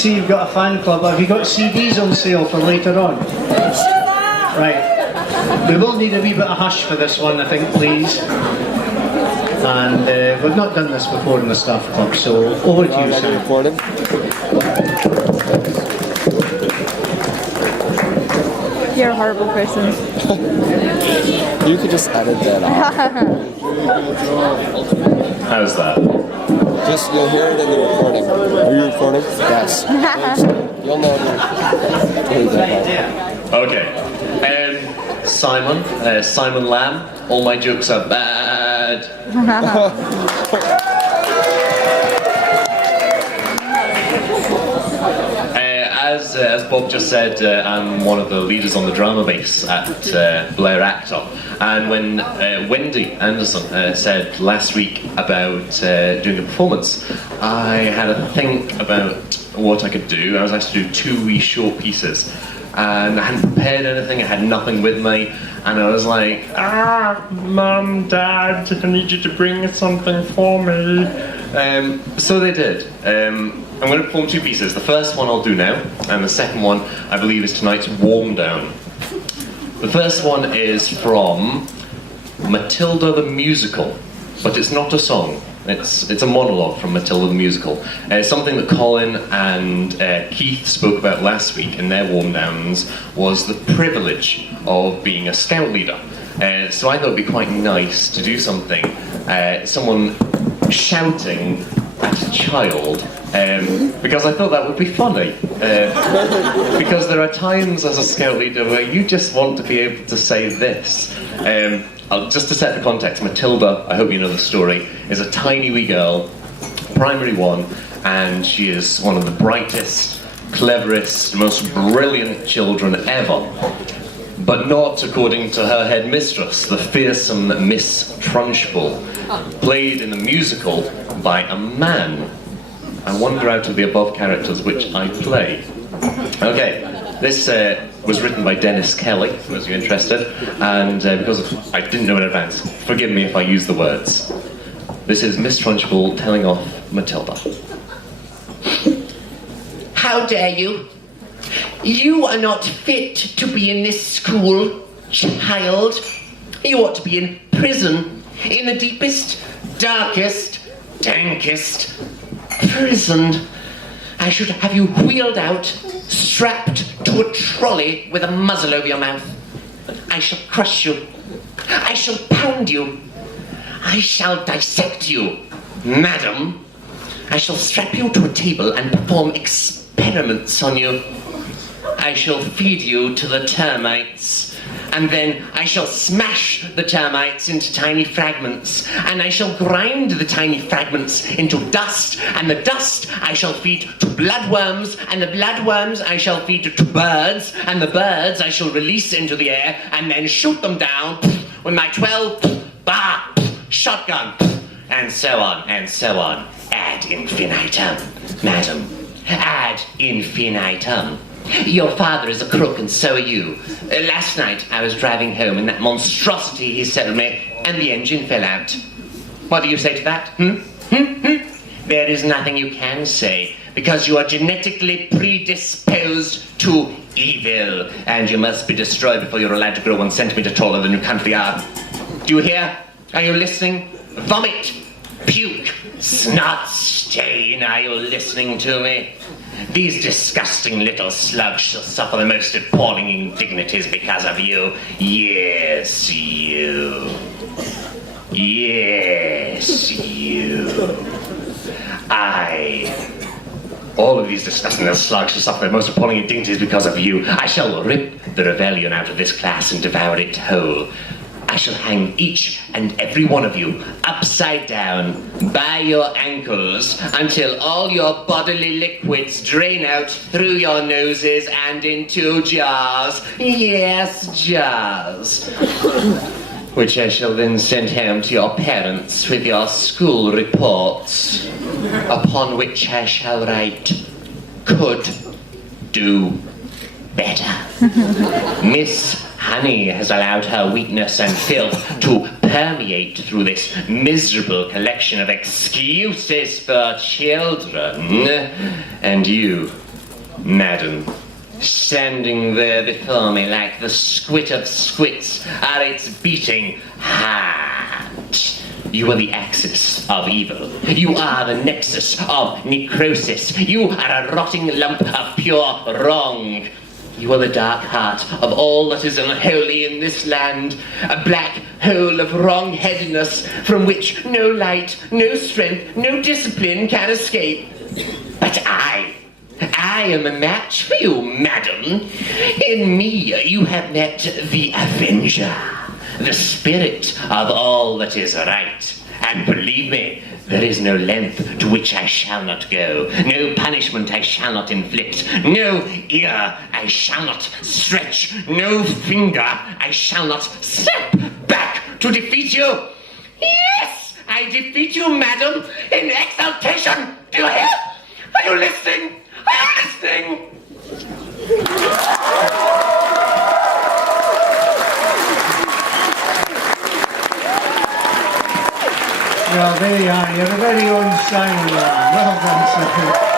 See, you've got a fan club. Have you got CDs on sale for later on? Right. We will need a wee bit of hush for this one, I think, please. And we've not done this before in the staff club, so over to you, Sam. You're a horrible person. You could just edit that out. How's that? Just, you'll hear it in the recording. Are you recording? Yes. You'll know. Okay. Simon Lamb. All my jokes are bad. As Bob just said, I'm one of the leaders on the drama base at Blair Atholl. And when Wendy Anderson said last week about doing a performance, I had a think about what I could do. I was asked to do 2 wee short pieces. And I hadn't prepared anything, I had nothing with me. And I was like, Mum, Dad, I need you to bring something for me. So they did. I'm going to perform 2 pieces. The first one I'll do now, and the second one I believe is tonight's warm down. The first one is from Matilda the musical, but it's not a song. It's a monologue from Matilda the musical. Something that Colin and Keith spoke about last week in their warm downs was the privilege of being a scout leader. So I thought it would be quite nice to do something, someone shouting at a child, because I thought that would be funny. Because there are times as a scout leader where you just want to be able to say this. Just to set the context, Matilda, I hope you know the story, is a tiny wee girl, primary 1, and she is one of the brightest, cleverest, most brilliant children ever. But not according to her headmistress, the fearsome Miss Trunchbull, played in a musical by a man. I wonder out of the above characters which I play. Okay, this was written by Dennis Kelly, was you interested, and because I didn't know in advance, forgive me if I use the words. This is Miss Trunchbull telling off Matilda. How dare you? You are not fit to be in this school, child. You ought to be in prison, in the deepest, darkest, dankest prison. I should have you wheeled out, strapped to a trolley with a muzzle over your mouth. I shall crush you. I shall pound you. I shall dissect you, madam. I shall strap you to a table and perform experiments on you. I shall feed you to the termites, and then I shall smash the termites into tiny fragments, and I shall grind the tiny fragments into dust, and the dust I shall feed to bloodworms, and the bloodworms I shall feed to birds, and the birds I shall release into the air, and then shoot them down with my 12-bar shotgun, and so on, and so on, ad infinitum, madam, ad infinitum. Your father is a crook and so are you. Last night I was driving home in that monstrosity he settled me and the engine fell out. What do you say to that? There is nothing you can say because you are genetically predisposed to evil and you must be destroyed before you're allowed to grow 1 centimeter taller than you currently are. Do you hear? Are you listening? Vomit, puke, snot stain, are you listening to me? These disgusting little slugs shall suffer the most appalling indignities because of you. Yes, you. Yes, you. All of these disgusting little slugs shall suffer the most appalling indignities because of you. I shall rip the rebellion out of this class and devour it whole. I shall hang each and every one of you upside down by your ankles until all your bodily liquids drain out through your noses and into jars. Yes, jars. Which I shall then send home to your parents with your school reports, upon which I shall write, could do better. Miss Honey has allowed her weakness and filth to permeate through this miserable collection of excuses for children. And you, Madam, standing there before me like the squid of squits are its beating heart. You are the axis of evil. You are the nexus of necrosis. You are a rotting lump of pure wrong. You are the dark heart of all that is unholy in this land, a black hole of wrong-headedness from which no light, no strength, no discipline can escape. But I am a match for you, madam. In me, you have met the Avenger, the spirit of all that is right. And believe me, there is no length to which I shall not go, no punishment I shall not inflict, no ear I shall not stretch, no finger I shall not step back to defeat you. Yes, I defeat you, madam, in exaltation. Do you hear? Are you listening? Are you listening? Well, there you are. You're a very own style. Well done, sir.